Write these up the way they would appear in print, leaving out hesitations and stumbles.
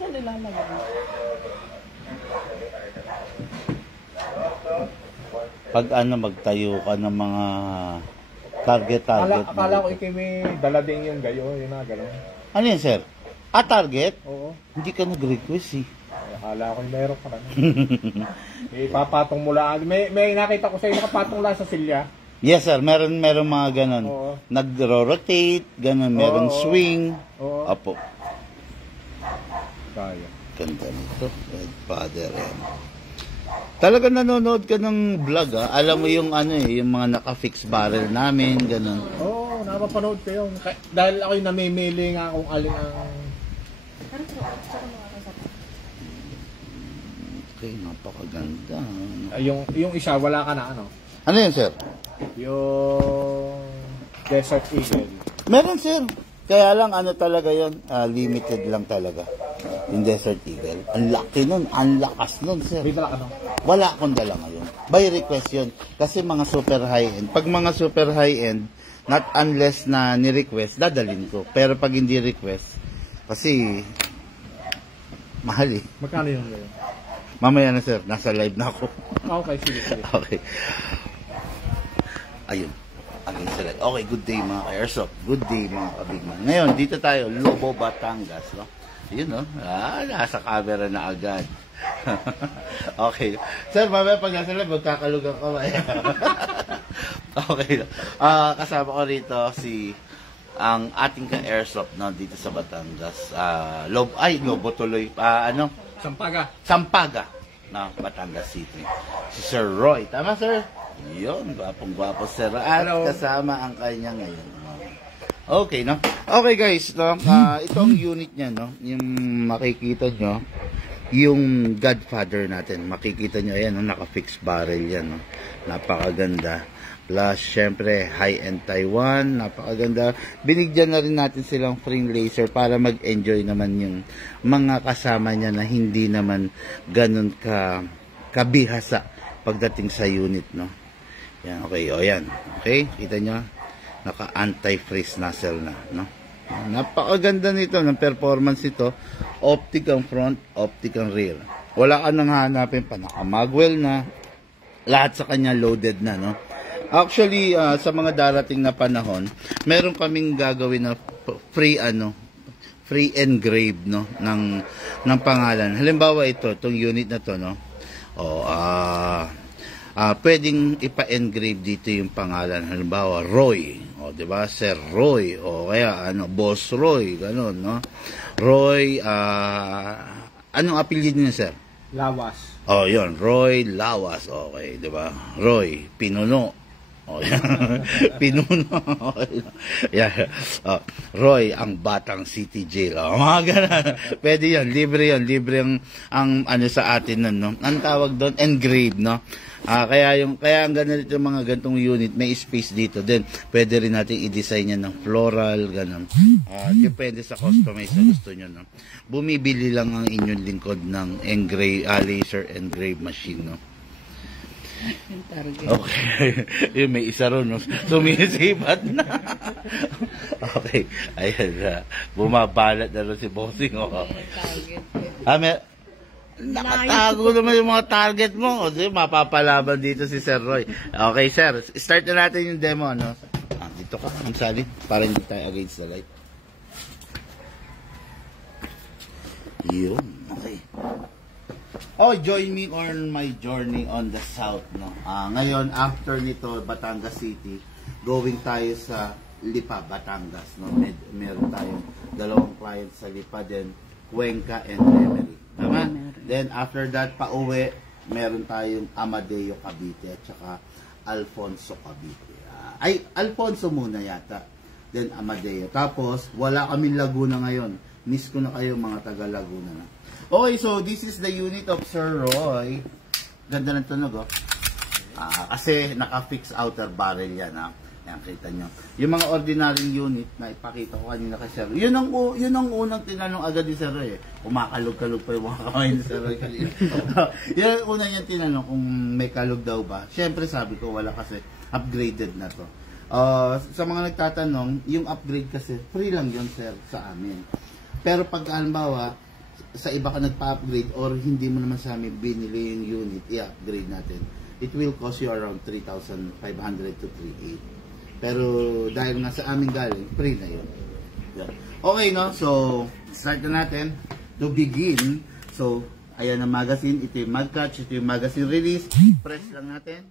Saan nilalagay? Pag magtayo ka ng mga target. Akala ko ikaw may dala din yung gayo, yun na, gano'n. Ano yan, sir? Target? Oo. Hindi ka nag-request eh. Akala ko meron ka na. Ipapatong mula. May nakita ko sa'yo nakapatong lang sa silya. Yes, sir. Meron mga ganon. Oo. Nag-rotate, ganon. Meron swing. Oo. Apo. Kaya. Ganda nito. Red Father yan. Talaga nanonood ka ng vlog, ah. Alam mo yung yung mga naka-fix barrel namin, ganon. Oo, napapanood ko yun. Dahil ako'y namimili nga kung alin ang... Okay, napakaganda. Yung isa, wala ka na, ano? Ano yun, sir? Yung Desert Eagle. Meron, sir. Kaya lang, talaga yun, limited lang talaga. Yung Desert Eagle. Ang laki nun, ang lakas nun, sir. May dala ka, no? Wala akong dala ngayon. By request yun. Kasi mga super high-end. Pag mga super high-end, not unless na ni-request, dadalhin ko. Pero pag hindi request, kasi mahal eh. Magkano yung ngayon? Mamaya na, sir. Nasa live na ako. Okay, sige. Okay. Ayun. Again sila. Okay, good day mga ka-airsoft. Good day mga kabigman. Ngayon, dito tayo, Lobo, Batangas. No? Yun, no? Nasa camera na agad. Okay. Sir, mamaya pag nasa live, magkakalugan ka ba? Okay. Kasama ko rito ang ating ka-airsoft no, dito sa Batangas. Lobo tuloy. Sampaga. Na Batangas City. Si Sir Roy. Tama, sir? Yun, gwapong-gwapo sir. At kasama ang kanya ngayon. Okay, no? Okay, guys, no? Ito ang unit niya, no? Yung makikita nyo, yung Godfather natin. Makikita nyo, ayan, no? Naka-fix barrel yan, no? Napakaganda. Plus, syempre, high-end Taiwan. Napakaganda. Binigyan na rin natin silang free laser para mag-enjoy naman yung mga kasama niya na hindi naman ganun kabihasa pagdating sa unit, no? Yan, okay, o yan. Okay, kita nyo, naka-anti-freeze nozzle na, no? Napakaganda nito, ng performance ito. Optic ang front, optic ang rear. Wala ka nang hanapin pa, naka-magwell na. Lahat sa kanya loaded na, no? Actually, sa mga darating na panahon, meron kaming gagawin na free engrave, no? ng pangalan. Halimbawa ito, itong unit na to, no? Pwedeng ipa-engrave dito yung pangalan. Halimbawa, Roy. O, diba? Sir Roy. O, kaya, Boss Roy. Ganon, no? Roy, anong apelyido niya, sir? Lawas. O, yun. Roy Lawas. Okay, diba? Roy Pinuno. O, yan. Pinuno. Yeah. Roy, ang Batang City Jail. O, mga ganun. Pwede yan. Libre yan. Libre ang sa atin nun, no? Ang tawag doon, engrave, no? Kaya ang ganito yung mga gantong unit, may space dito din. Pwede rin natin i-design yan ng floral, ganun. Depende sa customize na gusto nyo, no? Bumibili lang ang inyong lingkod ng laser engrave machine, no? Okay. Yung may isa ron, no? Sumisipat na. Okay. Ayan. Bumabalat na rin si Bossing, oh. Nakatago naman yung mga target mo. O, mapapalaban dito si Sir Roy. Okay, sir. Start na natin yung demo, no? Dito ka, ang salid, para hindi tayo against the light. Yun. Okay. Oh, join me on my journey on the south, no? Ngayon, after nito, Batangas City, going tayo sa Lipa, Batangas, no? Meron tayong dalawang clients sa Lipa, then Cuenca and Emery. Tama? Then, after that, pauwi, meron tayong Amadeo Cavite at saka Alfonso Cavite. Alfonso muna yata. Then, Amadeo. Tapos, wala kaming Laguna ngayon. Miss ko na kayo, mga taga Laguna na. Okay, so, this is the unit of Sir Roy. Ganda ng tunog, oh. Kasi, naka-fix outer barrel yan, ha. Ayan, kita nyo. Yung mga ordinary unit na ipakita ko kanina kay Sir Roy. Yun ang unang tinanong agad ni Sir Roy, eh. Kumakalog-kalog pa yung mga kamay ni Sir Roy kanina. Yun ang unang niyang tinanong kung may kalog daw ba. Siyempre, sabi ko, wala kasi upgraded na to. Sa mga nagtatanong, yung upgrade kasi, free lang yun, sir, sa amin. Pero pag halimbawa, sa iba ka nagpa-upgrade or hindi mo naman sa amin binili yung unit, i-upgrade natin, it will cost you around 3,500 to 3,800. Pero dahil nga sa amin galing, free na yun. Yan. Okay, no? So, start na natin. To begin, so, ayan ang magazine. Ito yung mag catch, ito yung magazine release. Press lang natin.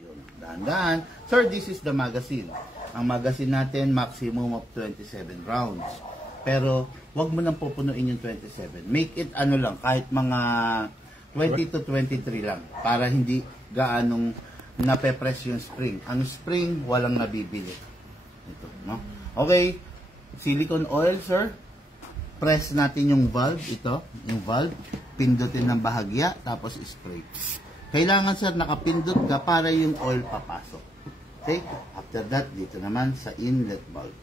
Yun, dahan-dahan. Sir, this is the magazine. Ang magazine natin, maximum of 27 rounds. Pero, wag mo nang pupunuin yung 27. Make it ano lang, kahit mga 20 to 23 lang. Para hindi gaanong nape-press yung spring. Ang spring, walang nabibili. Ito, no? Okay. Silicone oil, sir. Press natin yung valve, ito. Yung valve. Pindutin ng bahagya, tapos spray. Kailangan, sir, nakapindot ka para yung oil papasok. Okay? After that, dito naman sa inlet valve.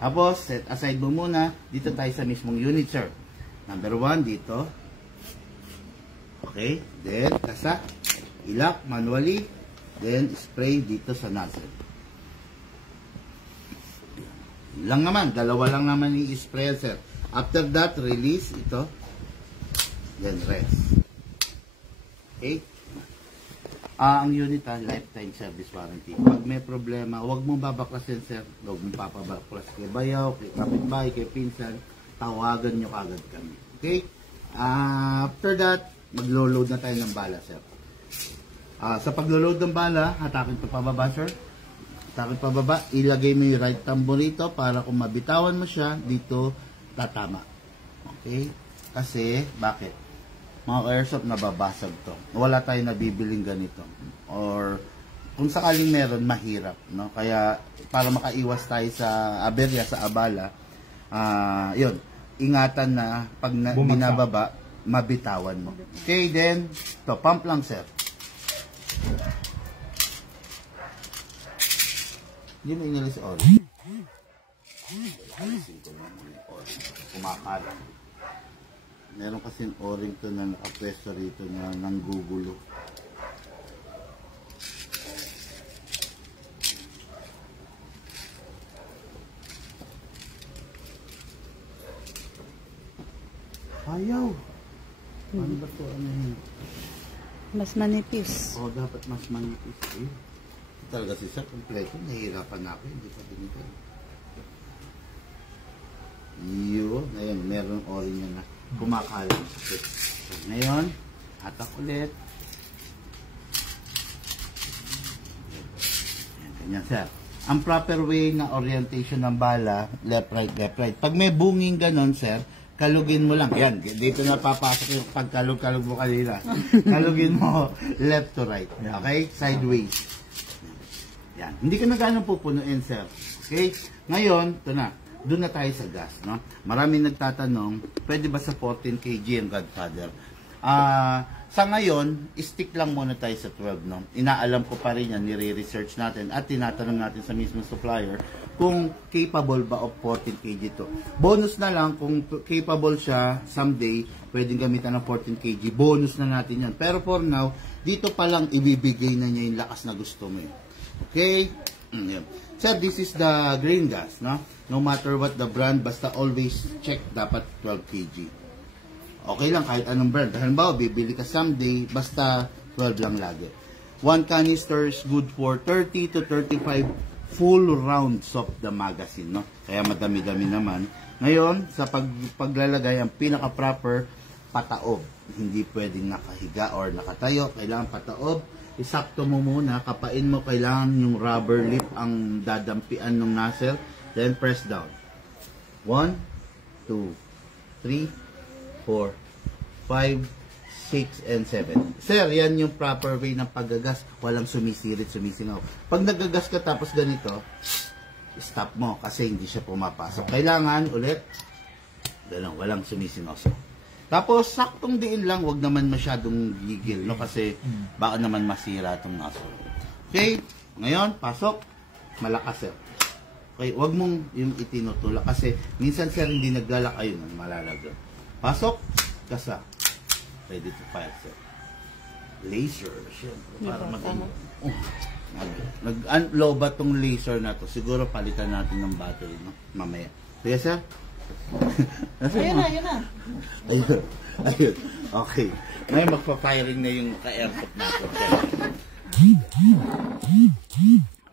Tapos, set aside mo muna. Dito tayo sa mismong unit, sir. Number 1, dito. Okay. Then, kasa. Ilak manually. Then, spray dito sa nozzle. Lang naman. Dalawa lang naman i-spray, sir. After that, release ito. Then, rest. Okay. Ang unit, lifetime service warranty. Pag may problema, huwag mong babaklasin, sir. Huwag mong papabaklas kay bayaw, kay kapitbahay, kay pinsan. Tawagan nyo kagad kami. Okay? After that, maglo-load na tayo ng bala, sir. Sa paglo-load ng bala, hatakin ito pababa, sir. Hatakin pababa, ilagay mo yung right thumb mo rito para kung mabitawan mo siya, dito tatama. Okay? Kasi, bakit? Mga airsoft, nababasag to. Wala tayong nabibiling ganito. Or, kung sakaling meron, mahirap. No? Kaya, para makaiwas tayo sa aberya, sa abala, yun, ingatan na pag binababa, mabitawan mo. Okay, then, to pump lang, sir. Hindi mo inalis oil. Alisin ko lang yung oil. Kumakalang. Meron kasing o-ring to na nakapwesto rito na nanggugulo. Ayaw. Ano ba ito? Ano yun? Mas manipis. Oo, dapat mas manipis. Eh. Talaga si Sir, kompleto. Nahihirapan na ako. Hindi pa binigay. Yun. Ngayon, meron o-ring na kumakalang. Okay. Ngayon, hatak ulit. Ganyan, sir. Ang proper way na orientation ng bala, left, right, left, right. Pag may bunging ganon, sir, kalugin mo lang. Yan, dito na papasok yung pagkalug-kalug mo kanina. Kalugin mo left to right. Okay? Sideways. Yan. Hindi ka na gano'ng pupunuin, sir. Okay? Ngayon, ito na. Doon na tayo sa gas, no? Maraming nagtatanong, pwede ba sa 14 kg ang Godfather? Sa ngayon, stick lang muna tayo sa 12, no? Inaalam ko pa rin yan, nire-research natin at tinatanong natin sa mismong supplier kung capable ba of 14 kg to. Bonus na lang, kung capable siya someday, pwedeng gamitan ng 14 kg. Bonus na natin yan. Pero for now, dito pa lang ibibigay na niya yung lakas na gusto mo. Okay? Sir, this is the grain gas, no? No matter what the brand, basta always check, dapat 12 kg. Okay lang, kahit anong brand. Halimbawa, bibili ka someday, basta 12 lang lagi. One canister is good for 30 to 35 full rounds of the magazine, no? Kaya madami-dami naman. Ngayon, sa paglalagay, ang pinaka-proper, pataob. Hindi pwedeng nakahiga or nakatayo. Kailangan pataob. Isakto mo muna, kapain mo, kailangan yung rubber lip ang dadampian ng nozzle, then press down. 1, 2, 3, 4, 5, 6, and 7. Sir, yan yung proper way ng paggagas. Walang sumisirit, sumisingaw. Pag nagagas ka tapos ganito, stop mo kasi hindi siya pumapasok. Kailangan ulit, ganun, walang sumisingaw. Tapos, saktong diin lang, wag naman masyadong gigil, no? Kasi, baka naman masira itong nozzle. Okay? Ngayon, pasok. Malakas, sir. Okay, wag mong yung itinutulak. Kasi, minsan, sir, hindi naglalak. Ayun, malalagyan. Pasok. Gasa. Ready to fire, sir. Laser. Siyempre, para mag-ano. Nag-unload ba tong laser na to? Siguro, palitan natin ng battery, no? Mamaya. Sige, sir? Ayun na, ayun na. Ayun. Ayun. Okay. Ngayon magpa-firing na yung ka-airport natin.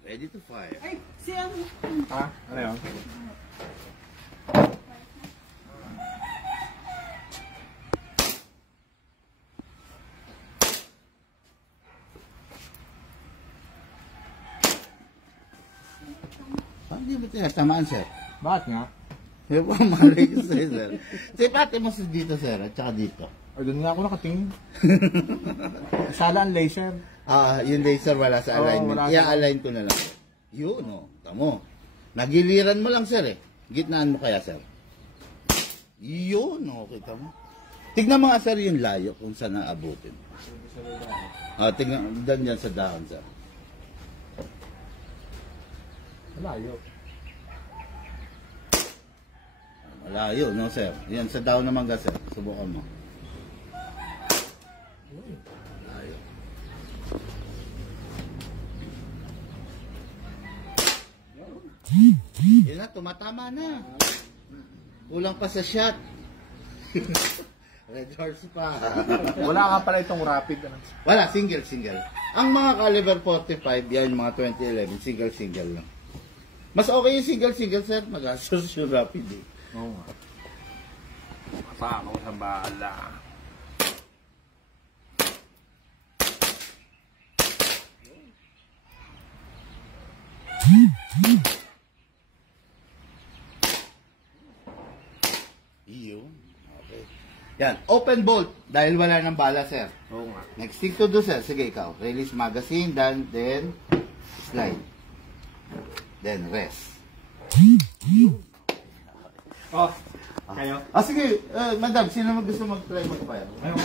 Ready to fire. Ay, siya. Ha? Ano yun? Hindi ba tinatamaan, sir? Bakit nga? May pamalig ko sa'yo, sir. Say, pati mo dito, sir, at saka dito. Ay, doon nga ako nakatingin. Sala ang laser. Yung laser wala sa alignment. wala sa- I-align ko na lang. Yun, oh. Tamo. Nagiliran mo lang, sir, eh. Gitnaan mo kaya, sir. Yun, oh. Kita mo. Tignan mo nga, sir, yung layo kung saan naabutin. Tignan, dyan sa dahon, sir. Malayo. Malayo, no, sir? Yan, sa dahon naman ka, sir. Subukan mo. Malayo. Yun na, tumatama na. Kulang pa sa shot. Red horse pa. Wala ka pala itong rapid. Ano? Wala, single. Ang mga caliber 45, yan, mga 2011, single lang. Mas okay yung single, sir. Mag-asos yung rapid, eh. Oo nga. Masa ako sa bala. Iyo. Okay. Yan, open bolt. Dahil wala ng bala, sir. Oo nga. Next thing to do, sir. Sige, ikaw. Release magazine, then slide. Then rest. Oh, kayo? Sige. Madam, sino gusto mag-try mag-fire? Kayo.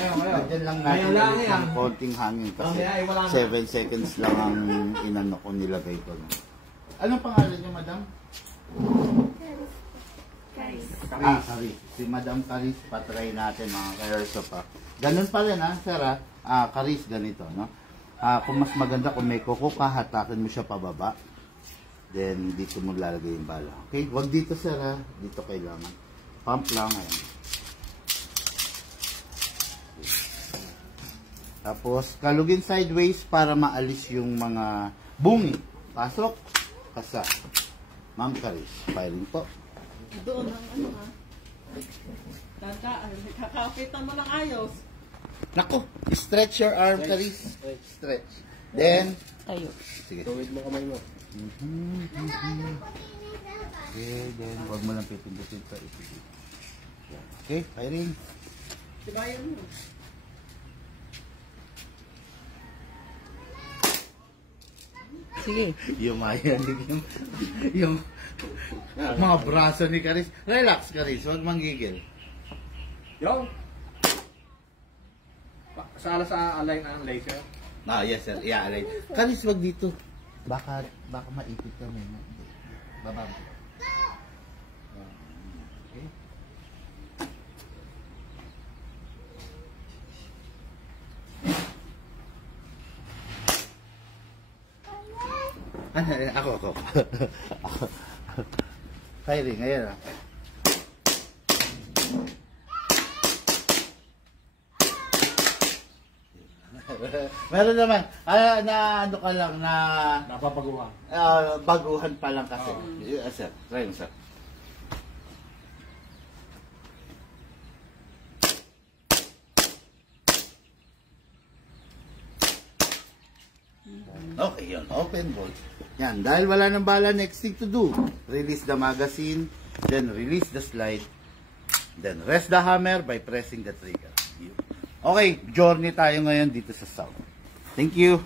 Diyan lang natin Ngayon lang ulit yan. ng konting hangin kasi Mamaya, wala na. 7 seconds lang ang inano ko nilagay ko. Anong pangalan niyo, madam? Caris. Si Madam Caris, patry natin mga ka-airso pa. Ganun pa rin, ha, sir, ha? Caris, ganito, no? Kung mas maganda, kung may kuko ka, hatakin mo siya pababa. Then, dito mo lalagay yung bala. Okay? Huwag dito, sir, ha? Dito kailangan. Pump lang, ayan. Tapos, kalugin sideways para maalis yung mga bungi. Pasok. Kasa. Ma'am Caris, firing po. Doon ang ano ha. Kakapitan mo ng ayos. Nako, stretch your arm, Caris. Stretch. Then, Tayo. sige. Tuwid mo kamay mo. Okay, then, huwag mo lang pipindutin pa. Okay, firing. Sibayan mo. Sige. Yung yung mga braso ni Caris. Relax, Caris. Huwag manggigil. Yung! Sala sa align ang laser. Yes, sir. I-align. Caris, wag dito. Baka maipit ka may. Baba mo. Okay. Ako. Firing, ayan. Meron naman. Na ano ka lang na Napapaguhan. baguhan pa lang kasi. Sir, try mo, sir. Okay, yun. Open bolt. Yan. Dahil wala ng bala, next thing to do, release the magazine, then release the slide, then rest the hammer by pressing the trigger. Okay, journey tayo ngayon dito sa south. Thank you.